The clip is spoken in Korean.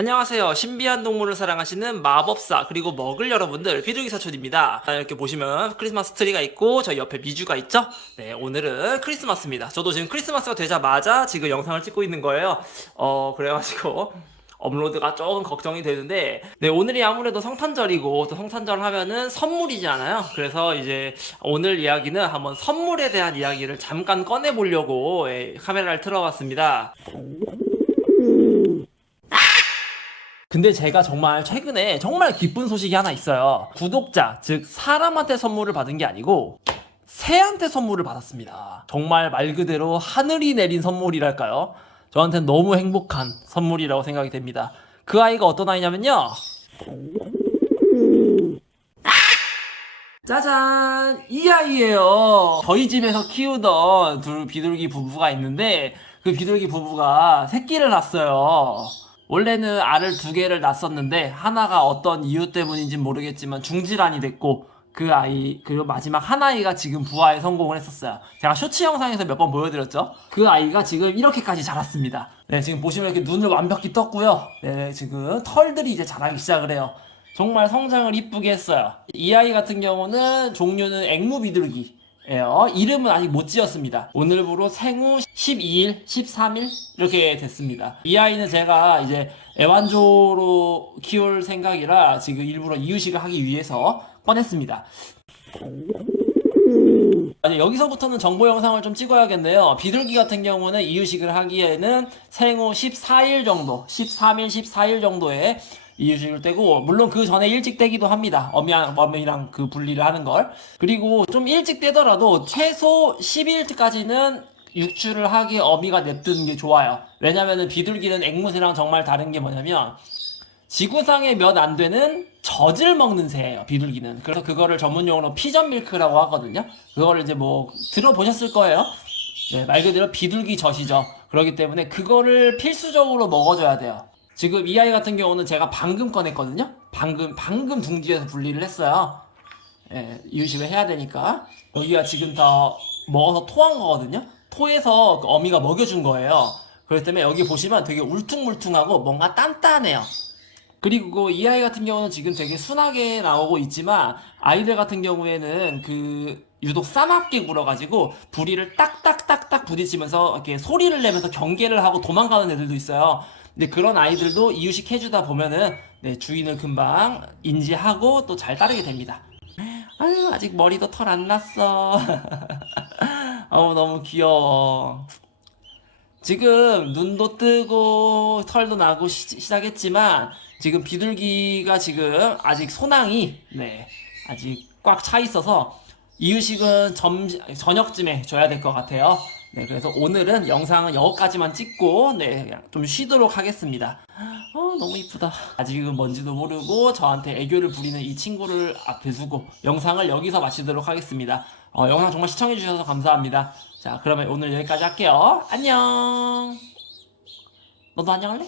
안녕하세요. 신비한 동물을 사랑하시는 마법사 그리고 먹을 여러분들 비둘기 사촌입니다. 아, 이렇게 보시면 크리스마스 트리가 있고 저희 옆에 미주가 있죠? 네, 오늘은 크리스마스입니다. 저도 지금 크리스마스가 되자마자 지금 영상을 찍고 있는 거예요. 어, 그래가지고 업로드가 조금 걱정이 되는데 네 오늘이 아무래도 성탄절이고 또 성탄절 하면은 선물이지 않아요 그래서 이제 오늘 이야기는 한번 선물에 대한 이야기를 잠깐 꺼내 보려고 예, 카메라를 틀어봤습니다 근데 제가 정말 최근에 정말 기쁜 소식이 하나 있어요. 구독자, 즉 사람한테 선물을 받은 게 아니고 새한테 선물을 받았습니다. 정말 말 그대로 하늘이 내린 선물이랄까요? 저한테는 너무 행복한 선물이라고 생각이 됩니다. 그 아이가 어떤 아이냐면요. 짜잔! 이 아이예요. 저희 집에서 키우던 둘 비둘기 부부가 있는데 그 비둘기 부부가 새끼를 낳았어요. 원래는 알을 두 개를 낳았었는데 하나가 어떤 이유 때문인지 모르겠지만 중질환이 됐고 그 아이 그리고 마지막 한 아이가 지금 부화에 성공을 했었어요. 제가 쇼츠 영상에서 몇 번 보여드렸죠. 그 아이가 지금 이렇게까지 자랐습니다. 네 지금 보시면 이렇게 눈을 완벽히 떴고요. 네 지금 털들이 이제 자라기 시작을 해요. 정말 성장을 이쁘게 했어요. 이 아이 같은 경우는 종류는 앵무 비둘기. 예요. 이름은 아직 못 지었습니다. 오늘부로 생후 12일, 13일 이렇게 됐습니다. 이 아이는 제가 이제 애완조로 키울 생각이라 지금 일부러 이유식을 하기 위해서 꺼냈습니다. 여기서부터는 정보 영상을 좀 찍어야겠네요. 비둘기 같은 경우는 이유식을 하기에는 생후 14일 정도, 13일, 14일 정도에 이유식을 떼고, 물론 그 전에 일찍 떼기도 합니다. 어미랑, 어미랑 그 분리를 하는 걸. 그리고 좀 일찍 떼더라도 최소 10일까지는 육출을 하기에 어미가 냅두는 게 좋아요. 왜냐면은 비둘기는 앵무새랑 정말 다른 게 뭐냐면, 지구상에 몇 안 되는 젖을 먹는 새예요, 비둘기는. 그래서 그거를 전문 용어로 피전 밀크라고 하거든요. 그거를 이제 뭐 들어보셨을 거예요. 네, 말 그대로 비둘기 젖이죠. 그렇기 때문에 그거를 필수적으로 먹어줘야 돼요. 지금 이 아이 같은 경우는 제가 방금 꺼냈거든요. 방금 방금 둥지에서 분리를 했어요. 예, 이유식을 해야 되니까 여기가 지금 다 먹어서 토한 거거든요. 토해서 그 어미가 먹여준 거예요. 그렇기 때문에 여기 보시면 되게 울퉁물퉁하고 뭔가 단단해요. 그리고 이 아이 같은 경우는 지금 되게 순하게 나오고 있지만 아이들 같은 경우에는 그 유독 싸납게 굴어가지고 부리를 딱딱딱딱 부딪히면서 이렇게 소리를 내면서 경계를 하고 도망가는 애들도 있어요. 근데 그런 아이들도 이유식 해주다 보면은 네, 주인을 금방 인지하고 또 잘 따르게 됩니다. 아유 아직 머리도 털 안 났어. 어우 너무 귀여워. 지금 눈도 뜨고 털도 나고 시, 시작했지만 지금 비둘기가 지금 아직 소낭이 네 아직 꽉 차 있어서 이유식은 점 저녁쯤에 줘야 될 것 같아요. 네 그래서 오늘은 영상은 여기까지만 찍고 네 그냥 좀 쉬도록 하겠습니다. 어 너무 이쁘다. 아직은 뭔지도 모르고 저한테 애교를 부리는 이 친구를 앞에 두고 영상을 여기서 마치도록 하겠습니다. 어, 영상 정말 시청해주셔서 감사합니다. 자 그러면 오늘 여기까지 할게요. 안녕. 너도 안녕할래?